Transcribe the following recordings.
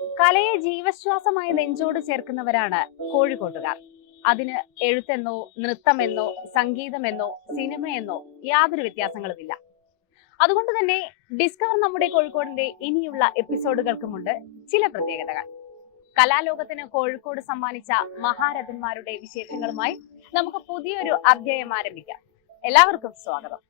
കലയെ ജീവശ്വാസമായി നെഞ്ചോട് ചേർക്കുന്നവരാണ് കോഴിക്കോട്ടുകാർ. അതിന് എഴുത്തെന്നോ നൃത്തമെന്നോ സംഗീതമെന്നോ സിനിമയെന്നോ യാതൊരു വ്യത്യാസങ്ങളുമില്ല. അതുകൊണ്ട് തന്നെ ഡിസ്കവർ നമ്മുടെ കോഴിക്കോടിന്റെ ഇനിയുള്ള എപ്പിസോഡുകൾക്കുമുണ്ട് ചില പ്രത്യേകതകൾ. കലാലോകത്തിന് കോഴിക്കോട് സമ്മാനിച്ച മഹാരഥന്മാരുടെ വിശേഷങ്ങളുമായി നമുക്ക് പുതിയൊരു അധ്യായം ആരംഭിക്കാം. എല്ലാവർക്കും സ്വാഗതം.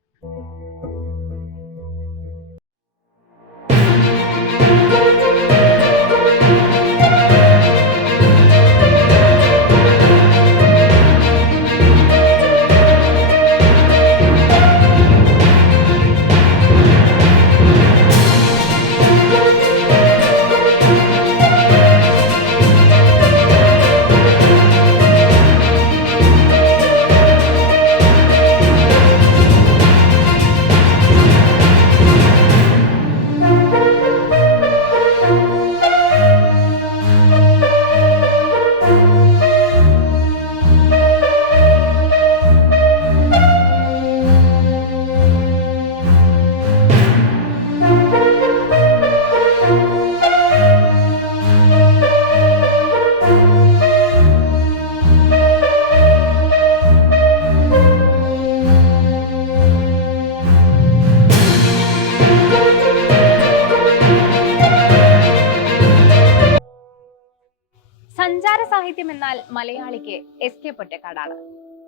സഞ്ചാര സാഹിത്യം എന്നാൽ മലയാളിക്ക് എസ്.കെ. പൊറ്റക്കാടാണ്.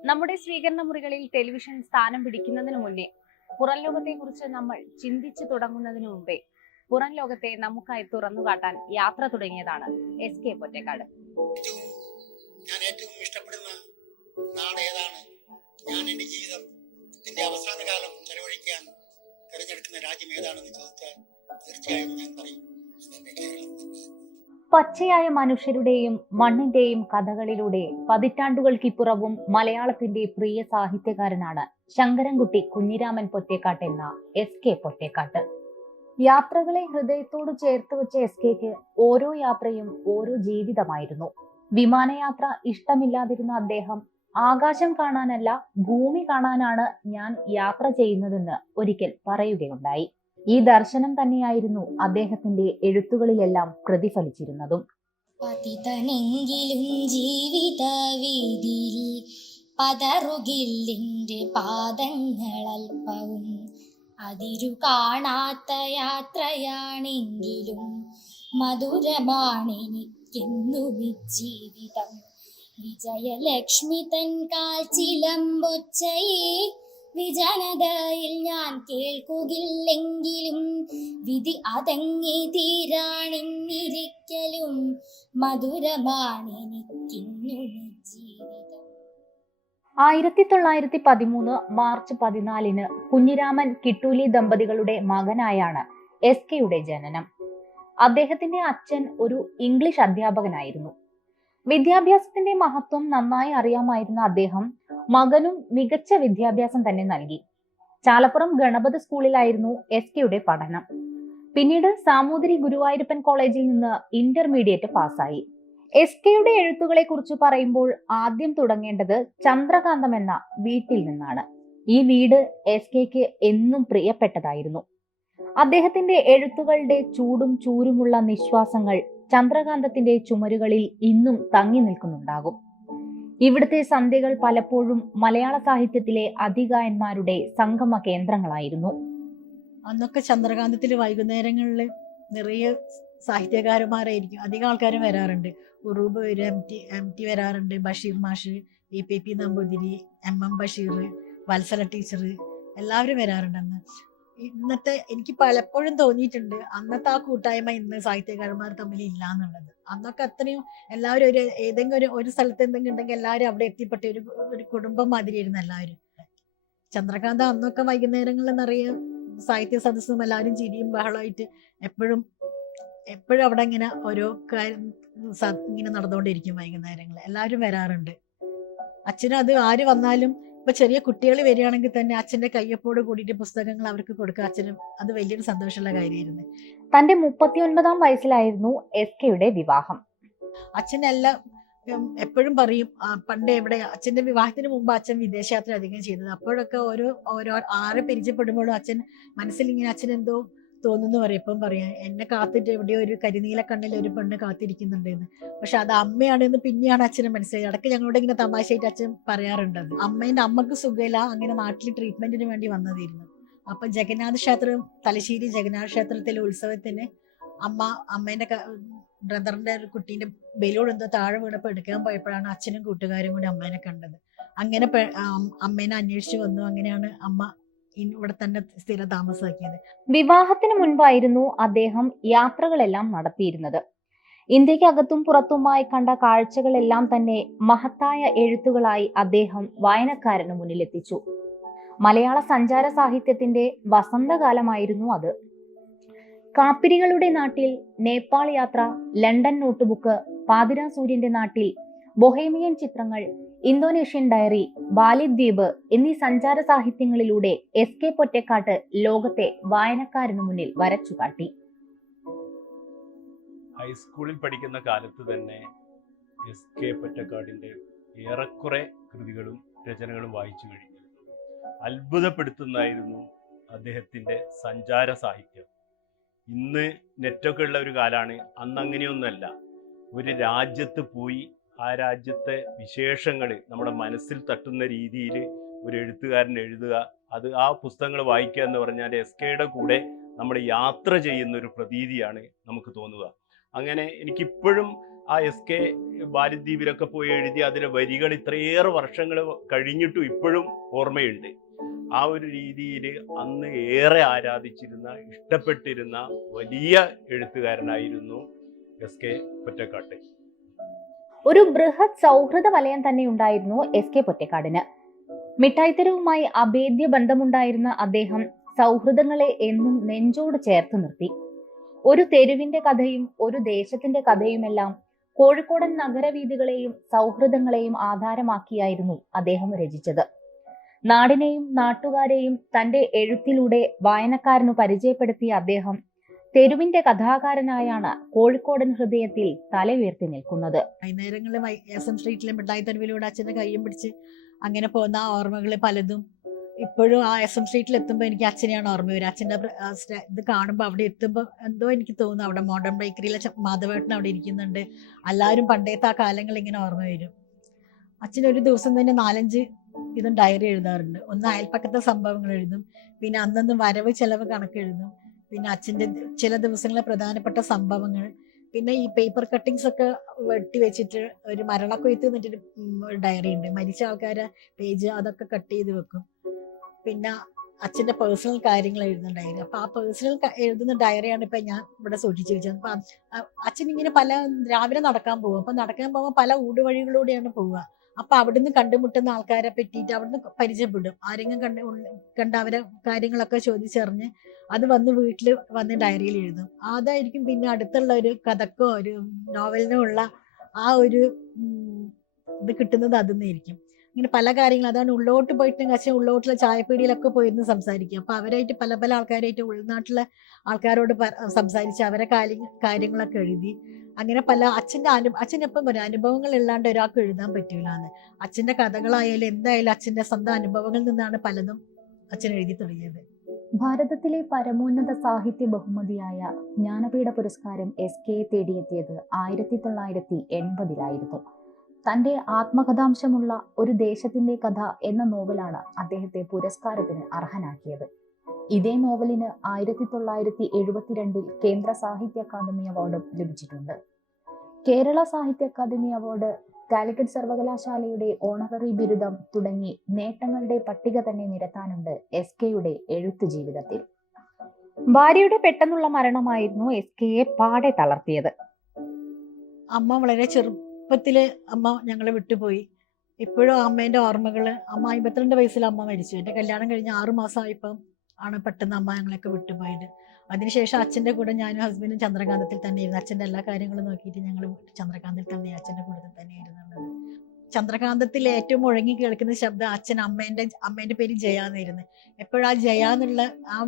നമ്മുടെ സ്വീകരണ മുറികളിൽ ടെലിവിഷൻ സ്ഥാനം പിടിക്കുന്നതിന് മുന്നേ പുറം ലോകത്തെക്കുറിച്ച് നമ്മൾ ചിന്തിച്ചു തുടങ്ങുന്നതിന് മുമ്പേ പുറം ലോകത്തെ നമുക്കായി തുറന്നുകാട്ടാൻ യാത്ര തുടങ്ങിയതാണ് എസ്.കെ. പൊറ്റക്കാട്. ഞാൻ ഏറ്റവും ഇഷ്ടപ്പെടുന്ന നാട് ഏതാണ്, ഞാൻ എൻ്റെ ജീവിതത്തിന്റെ അവസാന കാലം ചെലവഴിക്കാൻ തിരഞ്ഞെടുക്കുന്ന രാജ്യം ഏതാണെന്ന് ചോദിച്ചാൽ തീർച്ചയായും ഞാൻ പറയും അതെന്റെ കേരളം. പച്ചയായ മനുഷ്യരുടെയും മണ്ണിന്റെയും കഥകളിലൂടെ പതിറ്റാണ്ടുകൾക്കിപ്പുറവും മലയാളത്തിന്റെ പ്രിയ സാഹിത്യകാരനാണ് ശങ്കരൻകുട്ടി കുഞ്ഞിരാമൻ പൊറ്റേക്കാട്ട് എന്ന എസ്.കെ. പൊറ്റേക്കാട്ട്. യാത്രകളെ ഹൃദയത്തോട് ചേർത്ത് വെച്ച എസ്.കെക്ക് ഓരോ യാത്രയും ഓരോ ജീവിതമായിരുന്നു. വിമാനയാത്ര ഇഷ്ടമില്ലാതിരുന്ന അദ്ദേഹം ആകാശം കാണാനല്ല ഭൂമി കാണാനാണ് ഞാൻ യാത്ര ചെയ്യുന്നതെന്ന് ഒരിക്കൽ പറയുകയുണ്ടായി. ഈ ദർശനം തന്നെയായിരുന്നു അദ്ദേഹത്തിന്റെ എഴുത്തുകളിലെല്ലാം പ്രതിഫലിച്ചിരുന്നതും. പതിതനെങ്കിലും ജീവിത വീതിയിൽ പതറുകില്ലെന്റെ പാദങ്ങളൽപ്പവും അതിരു കാണാത്ത യാത്രയാണെങ്കിലും മധുരമാണെനിക്കെന്നും ജീവിതം. വിജയലക്ഷ്മി തൻ കാൽ ചിലമ്പൊച്ചയെ വിജനതയിൽ ഞാൻ കേൾക്കുകില്ലെങ്കിലും വിധി അതങ്ങി തീരാണിന്നിരിക്കലും മധുരമാണെനിക്കിന്നു ജീവിതം. 1913 മാർച്ച് 14 കുഞ്ഞിരാമൻ കിട്ടൂലി ദമ്പതികളുടെ മകനായാണ് എസ്.കെയുടെ ജനനം. അദ്ദേഹത്തിന്റെ അച്ഛൻ ഒരു ഇംഗ്ലീഷ് അധ്യാപകനായിരുന്നു. വിദ്യാഭ്യാസത്തിന്റെ മഹത്വം നന്നായി അറിയാമായിരുന്ന അദ്ദേഹം മകനും മികച്ച വിദ്യാഭ്യാസം തന്നെ നൽകി. ചാലപ്പുറം ഗണപതി സ്കൂളിലായിരുന്നു എസ്.കെയുടെ പഠനം. പിന്നീട് സാമൂതിരി ഗുരുവായൂരപ്പൻ കോളേജിൽ നിന്ന് ഇന്റർമീഡിയറ്റ് പാസ്സായി. എസ്.കെയുടെ എഴുത്തുകളെ കുറിച്ച് പറയുമ്പോൾ ആദ്യം തുടങ്ങേണ്ടത് ചന്ദ്രകാന്തം എന്ന വീട്ടിൽ നിന്നാണ്. ഈ വീട് എസ്.കെക്ക് എന്നും പ്രിയപ്പെട്ടതായിരുന്നു. അദ്ദേഹത്തിന്റെ എഴുത്തുകളുടെ ചൂടും ചൂരുമുള്ള നിശ്വാസങ്ങൾ ചന്ദ്രകാന്തത്തിന്റെ ചുമരുകളിൽ ഇന്നും തങ്ങി നിൽക്കുന്നുണ്ടാകും. ഇവിടുത്തെ സന്ധ്യകൾ പലപ്പോഴും മലയാള സാഹിത്യത്തിലെ അതികായന്മാരുടെ സംഗമ കേന്ദ്രങ്ങളായിരുന്നു. അന്നൊക്കെ ചന്ദ്രകാന്തത്തിൽ വൈകുന്നേരങ്ങളിൽ നിറയെ സാഹിത്യകാരന്മാരായിരിക്കും. അധികം ആൾക്കാരും വരാറുണ്ട്. ഉറൂബ് വരും, എം ടി വരാറുണ്ട്, ബഷീർ മാഷ്, P Namboothiri, M Basheer, Valsala teacher എല്ലാവരും വരാറുണ്ട്. അന്ന് ഇന്നത്തെ എനിക്ക് പലപ്പോഴും തോന്നിയിട്ടുണ്ട് അന്നത്തെ ആ കൂട്ടായ്മ ഇന്ന് സാഹിത്യകാരന്മാർ തമ്മിൽ ഇല്ല എന്നുള്ളത്. അന്നൊക്കെ അത്രയും എല്ലാവരും ഏതെങ്കിലും ഒരു സ്ഥലത്ത് എന്തെങ്കിലും ഉണ്ടെങ്കിൽ എല്ലാവരും അവിടെ എത്തിപ്പെട്ട ഒരു കുടുംബം മാതിരിയായിരുന്നു എല്ലാവരും. ചന്ദ്രകാന്ത അന്നൊക്കെ വൈകുന്നേരങ്ങളിൽ നിറയെ സാഹിത്യ സദസ്സും എല്ലാവരും ചിരിയും ബഹളമായിട്ട് എപ്പോഴും അവിടെ ഇങ്ങനെ ഓരോ കാര്യം ഇങ്ങനെ നടന്നുകൊണ്ടിരിക്കും. വൈകുന്നേരങ്ങളിൽ എല്ലാവരും വരാറുണ്ട്. അച്ഛനും അത് ആര് വന്നാലും ഇപ്പൊ ചെറിയ കുട്ടികൾ വരികയാണെങ്കിൽ തന്നെ അച്ഛന്റെ കയ്യൊപ്പോട് കൂടിയിട്ട് പുസ്തകങ്ങൾ അവർക്ക് കൊടുക്കുക. അച്ഛനും അത് വലിയൊരു സന്തോഷമുള്ള കാര്യമായിരുന്നു. തന്റെ 39-ാം വയസ്സിലായിരുന്നു എസ്.കെയുടെ വിവാഹം. അച്ഛനെല്ലാം എപ്പോഴും പറയും, പണ്ട് എവിടെ അച്ഛന്റെ വിവാഹത്തിന് മുമ്പ് അച്ഛൻ വിദേശയാത്ര അധികം ചെയ്തത്. അപ്പോഴൊക്കെ ഓരോ ആരെ പരിചയപ്പെടുമ്പോഴും അച്ഛൻ മനസ്സിൽ ഇങ്ങനെ അച്ഛൻ എന്തോ തോന്നുന്നു പറയും. ഇപ്പം പറയാം എന്നെ കാത്തിട്ട് എവിടെയോ ഒരു കരിനീല കണ്ണിൽ ഒരു പെണ്ണ് കാത്തിരിക്കുന്നുണ്ടെന്ന്. പക്ഷെ അത് അമ്മയാണെന്ന് പിന്നെയാണ് അച്ഛന് മനസ്സിലായി. ഇടയ്ക്ക് ഞങ്ങളോട് ഇങ്ങനെ തമാശയായിട്ട് അച്ഛൻ പറയാറുണ്ട്. അത് അമ്മക്ക് സുഖമില്ല, അങ്ങനെ നാട്ടിൽ ട്രീറ്റ്മെന്റിന് വേണ്ടി വന്നതായിരുന്നു. അപ്പൊ ജഗന്നാഥ ക്ഷേത്രം, തലശ്ശേരി ജഗന്നാഥ ക്ഷേത്രത്തിലെ ഉത്സവത്തിന് അമ്മേന്റെ ബ്രദറിന്റെ ഒരു കുട്ടീന്റെ ബലൂൺ എന്തോ താഴെ വീണപ്പോ എടുക്കാൻ പോയപ്പോഴാണ് അച്ഛനും കൂട്ടുകാരും കൂടി അമ്മേനെ കണ്ടത്. അങ്ങനെ അമ്മേനെ അന്വേഷിച്ചു വന്നു. അങ്ങനെയാണ് അമ്മ ഇവിടെ തന്നെ സ്ഥിര താമസാക്കിയത്. വിവാഹത്തിന് മുൻപായിരുന്നു അദ്ദേഹം യാത്രകളെല്ലാം നടത്തിയിരുന്നത്. ഇന്ത്യക്കകത്തും പുറത്തുമായി കണ്ട കാഴ്ചകളെല്ലാം തന്നെ മഹത്തായ എഴുത്തുകളായി അദ്ദേഹം വായനക്കാരന് മുന്നിലെത്തിച്ചു. മലയാള സഞ്ചാര സാഹിത്യത്തിന്റെ വസന്തകാലമായിരുന്നു അത്. കാപ്പിരികളുടെ നാട്ടിൽ, നേപ്പാൾ യാത്ര, ലണ്ടൻ നോട്ട്ബുക്ക്, പാതിരാ സൂര്യന്റെ നാട്ടിൽ, ബൊഹേമിയൻ ചിത്രങ്ങൾ, ഇന്തോനേഷ്യൻ ഡയറി, ബാലിദ്വീപ് എന്നീ സഞ്ചാര സാഹിത്യങ്ങളിലൂടെ എസ്.കെ. പൊറ്റക്കാട്ട് ലോകത്തെ വായനക്കാരനു മുന്നിൽ വരച്ചുകാട്ടി. ഹൈസ്കൂളിൽ പഠിക്കുന്ന കാലത്ത് തന്നെ എസ്.കെ. പൊറ്റക്കാടിന്റെ ഏറെക്കുറെ കൃതികളും രചനകളും വായിച്ചു കഴിഞ്ഞിരുന്നു. അത്ഭുതപ്പെടുത്തുന്നതായിരുന്നു അദ്ദേഹത്തിന്റെ സഞ്ചാര സാഹിത്യം. ഇന്ന് നെറ്റൊക്കെ ഉള്ള ഒരു കാലമാണ്. അന്ന് അങ്ങനെയൊന്നുമല്ല. ഒരു രാജ്യത്ത് പോയി ആ രാജ്യത്തെ വിശേഷങ്ങൾ നമ്മുടെ മനസ്സിൽ തട്ടുന്ന രീതിയിൽ ഒരു എഴുത്തുകാരൻ എഴുതുക, അത് ആ പുസ്തകങ്ങൾ വായിക്കുക എന്ന് പറഞ്ഞാൽ എസ്.കെയുടെ കൂടെ നമ്മൾ യാത്ര ചെയ്യുന്ന ഒരു പ്രതീതിയാണ് നമുക്ക് തോന്നുക. അങ്ങനെ എനിക്കിപ്പോഴും ആ എസ്.കെ ബാലിദ്വീപിലൊക്കെ പോയി എഴുതി അതിലെ വരികൾ ഇത്രയേറെ വർഷങ്ങൾ കഴിഞ്ഞിട്ടും ഇപ്പോഴും ഓർമ്മയുണ്ട്. ആ ഒരു രീതിയിൽ അന്ന് ഏറെ ആരാധിച്ചിരുന്ന, ഇഷ്ടപ്പെട്ടിരുന്ന വലിയ എഴുത്തുകാരനായിരുന്നു എസ്.കെ. പൊറ്റക്കാട്ട്. ഒരു ബൃഹത് സൗഹൃദ വലയം തന്നെ ഉണ്ടായിരുന്നു എസ്.കെ. പൊറ്റക്കാടിന്. മിഠായിത്തെരുവുമായി അഭേദ്യ ബന്ധമുണ്ടായിരുന്ന അദ്ദേഹം സൗഹൃദങ്ങളെ എന്നും നെഞ്ചോട് ചേർത്ത് നിർത്തി. ഒരു തെരുവിന്റെ കഥയും ഒരു ദേശത്തിന്റെ കഥയുമെല്ലാം കോഴിക്കോടൻ നഗരവീഥികളെയും സൗഹൃദങ്ങളെയും ആധാരമാക്കിയായിരുന്നു അദ്ദേഹം രചിച്ചത്. നാടിനെയും നാട്ടുകാരെയും തന്റെ എഴുത്തിലൂടെ വായനക്കാരനു പരിചയപ്പെടുത്തിയ അദ്ദേഹം തെരുവിന്റെ കഥാകാരനായാണ് കോഴിക്കോടൻ ഹൃദയത്തിൽ തല ഉയർത്തി നിൽക്കുന്നത്. വൈകുന്നേരങ്ങളിൽ SM സ്ട്രീറ്റിലെ മിഠായി തെരുവിലൂടെ അച്ഛൻ്റെ കയ്യും പിടിച്ച് അങ്ങനെ പോകുന്ന ആ ഓർമ്മകൾ പലതും ഇപ്പോഴും ആ SM സ്ട്രീറ്റിൽ എത്തുമ്പോൾ എനിക്ക് അച്ഛനെയാണ് ഓർമ്മ വരും. അച്ഛൻ്റെ ഇത് കാണുമ്പോൾ അവിടെ എത്തുമ്പോൾ എന്തോ എനിക്ക് തോന്നുന്നു അവിടെ മോഡേൺ ബേക്കറിയിലെ മാധവേട്ടൻ അവിടെ ഇരിക്കുന്നുണ്ട്. എല്ലാവരും പണ്ടത്തെ ആ കാലങ്ങൾ ഇങ്ങനെ ഓർമ്മ വരും. അച്ഛൻ ഒരു ദിവസം തന്നെ 4-5 ഇതും ഡയറി എഴുതാറുണ്ട്. ഒന്ന് അയൽപ്പക്കത്തെ സംഭവങ്ങൾ എഴുതും, പിന്നെ അന്നന്ന് വരവ് ചെലവ് കണക്ക് എഴുതും, പിന്നെ അച്ഛൻ്റെ ചില ദിവസങ്ങളിലെ പ്രധാനപ്പെട്ട സംഭവങ്ങൾ, പിന്നെ ഈ പേപ്പർ കട്ടിങ്സ് ഒക്കെ വെട്ടി വെച്ചിട്ട് ഒരു മരണക്കൊയ്ത്ത് എന്നിട്ടൊരു ഡയറി ഉണ്ട്. മരിച്ച ആൾക്കാരെ പേജ് അതൊക്കെ കട്ട് ചെയ്ത് വെക്കും. പിന്നെ അച്ഛൻ്റെ പേഴ്സണൽ കാര്യങ്ങൾ എഴുതുന്ന ഡയറി. അപ്പൊ ആ പേഴ്സണൽ എഴുതുന്ന ഡയറിയാണ് ഇപ്പൊ ഞാൻ ഇവിടെ സൂക്ഷിച്ചു വെച്ചത്. അപ്പൊ അച്ഛൻ ഇങ്ങനെ രാവിലെ നടക്കാൻ പോകും. അപ്പൊ നടക്കാൻ പോകുമ്പോൾ പല ഊടുവഴികളിലൂടെയാണ് പോവുക. അപ്പൊ അവിടുന്ന് കണ്ടുമുട്ടുന്ന ആൾക്കാരെ പറ്റിയിട്ട് അവിടുന്ന് പരിചയപ്പെടും. ആരെങ്കിലും കണ്ട അവരെ കാര്യങ്ങളൊക്കെ ചോദിച്ചറിഞ്ഞ് അത് വന്ന് വീട്ടിൽ വന്ന് ഡയറിയിൽ എഴുതും. അതായിരിക്കും പിന്നെ അടുത്തുള്ള ഒരു കഥക്കോ ഒരു നോവലിനോ ഉള്ള ആ ഒരു ഇത് കിട്ടുന്നത് അതിന്നായിരിക്കും. ഇങ്ങനെ പല കാര്യങ്ങൾ. അതാണ് ഉള്ളോട്ട് പോയിട്ട് അച്ഛൻ ഉള്ളോട്ടുള്ള ചായപ്പീടിയിലൊക്കെ പോയിരുന്ന് സംസാരിക്കും. അപ്പൊ അവരായിട്ട് പല ആൾക്കാരായിട്ട് ഉൾനാട്ടിലെ ആൾക്കാരോട് സംസാരിച്ച് അവരെ കാര്യങ്ങളൊക്കെ എഴുതി. അങ്ങനെ പല അച്ഛൻ എപ്പം പറയും അനുഭവങ്ങൾ ഇല്ലാണ്ട് ഒരാൾക്ക് എഴുതാൻ പറ്റൂല എന്ന്. അച്ഛൻ്റെ കഥകളായാലും എന്തായാലും അച്ഛൻ്റെ സ്വന്തം അനുഭവങ്ങളിൽ നിന്നാണ് പലതും അച്ഛൻ എഴുതി തുടങ്ങിയത്. ഭാരതത്തിലെ പരമോന്നത സാഹിത്യ ബഹുമതിയായ ജ്ഞാനപീഠ പുരസ്കാരം എസ്.കെ. തേടിയെത്തിയത് 1980-ലായിരുന്നു. തന്റെ ആത്മകഥാംശമുള്ള ഒരു ദേശത്തിന്റെ കഥ എന്ന നോവലാണ് അദ്ദേഹത്തെ പുരസ്കാരത്തിന് അർഹനാക്കിയത്. ഇതേ നോവലിന് 1972 കേന്ദ്ര സാഹിത്യ അക്കാദമി അവാർഡും ലഭിച്ചിട്ടുണ്ട്. കേരള സാഹിത്യ അക്കാദമി അവാർഡ്, കാലിക്കറ്റ് സർവകലാശാലയുടെ ഓണററി ബിരുദം തുടങ്ങി നേട്ടങ്ങളുടെ പട്ടിക തന്നെ നിരത്താനുണ്ട് എസ്.കെയുടെ എഴുത്തു ജീവിതത്തിൽ. ഭാര്യയുടെ പെട്ടെന്നുള്ള മരണമായിരുന്നു എസ്.കെയെ പാടെ തളർത്തിയത്. അമ്മ വളരെ ചെറുപ്പത്തില് അമ്മ ഞങ്ങളെ വിട്ടുപോയി. ഇപ്പോഴും അമ്മേന്റെ ഓർമ്മകള്. അമ്മ 52 വയസ്സിൽ അമ്മ മരിച്ചു. എന്റെ കല്യാണം കഴിഞ്ഞ് 6 മാസമായപ്പം ആണ് പെട്ടെന്ന് അമ്മ ഞങ്ങളൊക്കെ വിട്ടുപോയത്. അതിനുശേഷം അച്ഛൻ്റെ കൂടെ ഞാനും ഹസ്ബൻഡും ചന്ദ്രകാന്തത്തിൽ തന്നെയായിരുന്നു. അച്ഛൻ്റെ എല്ലാ കാര്യങ്ങളും നോക്കിയിട്ട് ഞങ്ങൾ ചന്ദ്രകാന്തത്തിൽ തന്നെ അച്ഛൻ്റെ കൂടെ തന്നെയായിരുന്നുള്ളത്. ചന്ദ്രകാന്തത്തിൽ ഏറ്റവും മുഴങ്ങി കേൾക്കുന്ന ശബ്ദം അമ്മേന്റെ പേര് ജയ എന്നായിരുന്നു. എപ്പോഴും ആ ജയ എന്നുള്ള ആ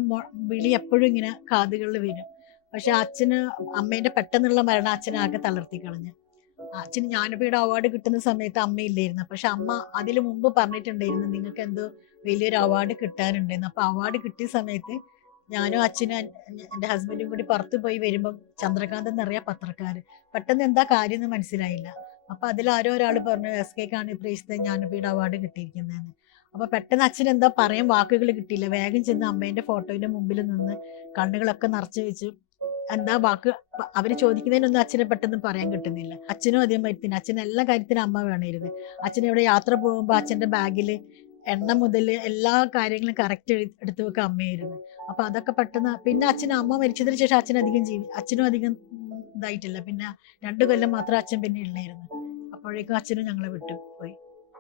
വിളി എപ്പോഴും ഇങ്ങനെ കാതുകളിൽ വരും. പക്ഷെ അമ്മേന്റെ പെട്ടെന്നുള്ള മരണം അച്ഛനെ ആകെ തളർത്തി കളഞ്ഞു. അച്ഛന് ജ്ഞാനപീഠ അവാർഡ് കിട്ടുന്ന സമയത്ത് അമ്മയില്ലായിരുന്നു. പക്ഷെ അമ്മ അതിനു മുമ്പ് പറഞ്ഞിട്ടുണ്ടായിരുന്നു നിങ്ങൾക്ക് എന്തോ വലിയൊരു അവാർഡ് കിട്ടാനുണ്ടായിരുന്നു. അപ്പൊ അവാർഡ് കിട്ടിയ സമയത്ത് ഞാനും അച്ഛനും എൻ്റെ ഹസ്ബൻഡും കൂടി പുറത്ത് പോയി വരുമ്പം ചന്ദ്രകാന്തൻ നിറയെ പത്രക്കാർ. പെട്ടെന്ന് എന്താ കാര്യം എന്ന് മനസ്സിലായില്ല. അപ്പൊ അതിൽ ആരോ ഒരാൾ പറഞ്ഞു SKക്കാണ് ഇപ്രാവശ്യത്തെ ജ്ഞാനപീഠ അവാർഡ് കിട്ടിയിരിക്കുന്നതെന്ന്. അപ്പൊ പെട്ടെന്ന് അച്ഛൻ എന്താ പറയാൻ വാക്കുകൾ കിട്ടിയില്ല. വേഗം ചെന്ന് അമ്മേന്റെ ഫോട്ടോയുടെ മുമ്പിൽ നിന്ന് കണ്ണുകളൊക്കെ നിറച്ച് വെച്ച് എന്താ വാക്ക് അവര് ചോദിക്കുന്നതിനൊന്നും അച്ഛനെ പെട്ടെന്ന് പറയാൻ കിട്ടുന്നില്ല. അച്ഛനും അതേമാതിരി തന്നെ. അച്ഛൻ എല്ലാ കാര്യത്തിനും അമ്മ വേണമായിരുന്നു. അച്ഛൻ എവിടെ യാത്ര പോകുമ്പോൾ അച്ഛൻ്റെ ബാഗിൽ എണ്ണ മുതൽ എല്ലാ കാര്യങ്ങളും കറക്റ്റ് എടുത്തു വെക്കുക അമ്മയായിരുന്നു. അപ്പൊ അതൊക്കെ പെട്ടെന്ന് പിന്നെ അമ്മ മരിച്ചതിന് ശേഷം അച്ഛനും അധികം ഇതായിട്ടില്ല. പിന്നെ 2 കൊല്ലം മാത്രം അച്ഛൻ പിന്നെ ഉള്ളായിരുന്നു. അപ്പോഴേക്കും അച്ഛനും ഞങ്ങളെ വിട്ടു പോയി.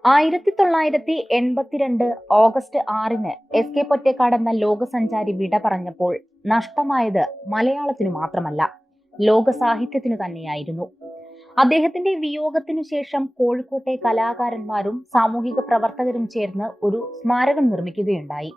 1982 ഓഗസ്റ്റ് 6-ന് SK പൊറ്റേക്കാട് എന്ന ലോകസഞ്ചാരി വിട പറഞ്ഞപ്പോൾ നഷ്ടമായത് മലയാളത്തിനു മാത്രമല്ല, ലോക സാഹിത്യത്തിനു തന്നെയായിരുന്നു. അദ്ദേഹത്തിന്റെ വിയോഗത്തിനു ശേഷം കോഴിക്കോട്ടെ കലാകാരന്മാരും സാമൂഹിക പ്രവർത്തകരും ചേർന്ന് ഒരു സ്മാരകം നിർമ്മിക്കുകയുണ്ടായി.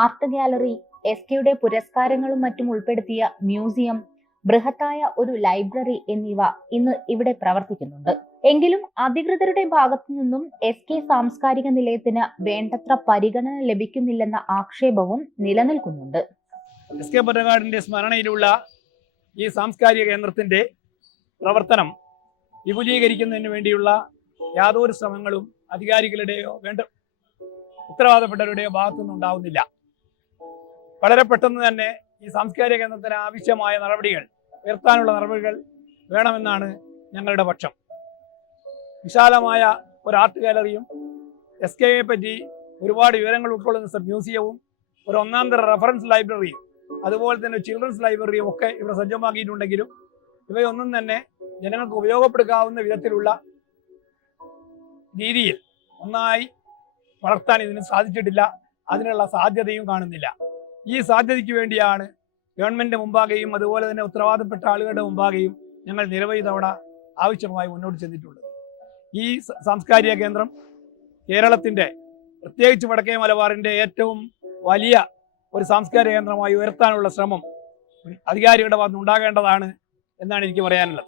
ആർട്ട് ഗാലറി, SKയുടെ പുരസ്കാരങ്ങളും മറ്റും ഉൾപ്പെടുത്തിയ മ്യൂസിയം, ബൃഹത്തായ ഒരു ലൈബ്രറി എന്നിവ ഇന്ന് ഇവിടെ പ്രവർത്തിക്കുന്നുണ്ട്. എങ്കിലും അധികൃതരുടെ ഭാഗത്തു നിന്നും SK സാംസ്കാരിക നിലയത്തിന് വേണ്ടത്ര പരിഗണന ലഭിക്കുന്നില്ലെന്ന ആക്ഷേപവും നിലനിൽക്കുന്നുണ്ട്. SK പൊറ്റക്കാടിന്റെ സ്മരണയിലുള്ള ഈ സാംസ്കാരിക കേന്ദ്രത്തിന്റെ പ്രവർത്തനം വിപുലീകരിക്കുന്നതിന് വേണ്ടിയുള്ള യാതൊരു ശ്രമങ്ങളും അധികാരികളുടെയോ ഉത്തരവാദപ്പെട്ടവരുടെയോ ഭാഗത്തുനിന്ന് ഉണ്ടാവുന്നില്ല. വളരെ പെട്ടെന്ന് തന്നെ ഈ സാംസ്കാരിക കേന്ദ്രത്തിന് ആവശ്യമായ നടപടികൾ ഉയർത്താനുള്ള നടപടികൾ വേണമെന്നാണ് ഞങ്ങളുടെ പക്ഷം. വിശാലമായ ഒരു ആർട്ട് ഗാലറിയും SKയെ പറ്റി ഒരുപാട് വിവരങ്ങൾ ഉൾക്കൊള്ളുന്ന മ്യൂസിയവും ഒരു ഒന്നാന്തര റെഫറൻസ് ലൈബ്രറിയും അതുപോലെ തന്നെ ചിൽഡ്രൻസ് ലൈബ്രറിയും ഒക്കെ ഇവിടെ സജ്ജമാക്കിയിട്ടുണ്ടെങ്കിലും ഇവയൊന്നും തന്നെ ജനങ്ങൾക്ക് ഉപയോഗപ്പെടുത്താവുന്ന വിധത്തിലുള്ള രീതിയിൽ ഒന്നായി വളർത്താൻ ഇതിന് സാധിച്ചിട്ടില്ല. അതിനുള്ള സാധ്യതയും കാണുന്നില്ല. ഈ സാധ്യതയ്ക്ക് വേണ്ടിയാണ് ഗവൺമെന്റ് മുമ്പാകെയും അതുപോലെ തന്നെ ഉത്തരവാദപ്പെട്ട ആളുകളുടെ മുമ്പാകെയും ഞങ്ങൾ നിരവധി തവണ ആവശ്യമായി മുന്നോട്ട് ചെന്നിട്ടുള്ളത്. ഈ സാംസ്കാരിക കേന്ദ്രം കേരളത്തിന്റെ, പ്രത്യേകിച്ച് വടക്കേ മലബാറിന്റെ ഏറ്റവും വലിയ ഒരു സാംസ്കാരിക കേന്ദ്രമായി ഉയർത്താനുള്ള ശ്രമം അധികാരികളുടെ ഭാഗത്ത് ഉണ്ടാകേണ്ടതാണ് എന്നാണ് എനിക്ക് പറയാനുള്ളത്.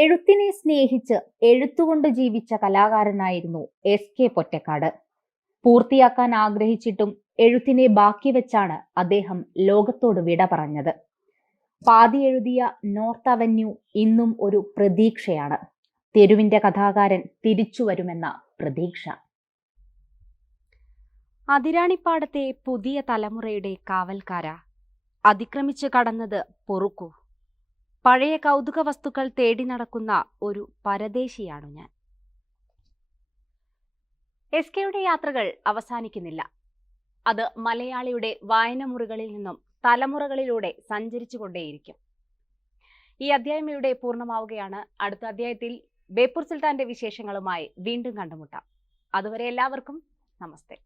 എഴുത്തിനെ സ്നേഹിച്ച് എഴുത്തുകൊണ്ട് ജീവിച്ച കലാകാരനായിരുന്നു എസ്.കെ. പൊറ്റക്കാട്. പൂർത്തിയാക്കാൻ ആഗ്രഹിച്ചിട്ടും എഴുത്തിനെ ബാക്കി വെച്ചാണ് അദ്ദേഹം ലോകത്തോട് വിട പറഞ്ഞത്. പാതി എഴുതിയ നോർത്ത് അവന്യൂ ഇന്നും ഒരു പ്രതീക്ഷയാണ്. തെരുവിന്റെ കഥാകാരൻ തിരിച്ചു വരുമെന്ന പ്രതീക്ഷ. അതിരാണിപ്പാടത്തെ പുതിയ തലമുറയുടെ കാവൽക്കാര, അതിക്രമിച്ചു കടന്നത് പൊറുക്കൂ. പഴയ കൗതുക വസ്തുക്കൾ തേടി നടക്കുന്ന ഒരു പരദേശിയാണു ഞാൻ. എസ്.കെയുടെ യാത്രകൾ അവസാനിക്കുന്നില്ല. അത് മലയാളിയുടെ വായനമുറികളിൽ നിന്നും തലമുറകളിലൂടെ സഞ്ചരിച്ചുകൊണ്ടേയിരിക്കും. ഈ അധ്യായം ഇവിടെ പൂർണ്ണമാവുകയാണ്. അടുത്ത അധ്യായത്തിൽ ബേപ്പൂർ സുൽത്താന്റെ വിശേഷങ്ങളുമായി വീണ്ടും കണ്ടുമുട്ടാം. അതുവരെ എല്ലാവർക്കും നമസ്തേ.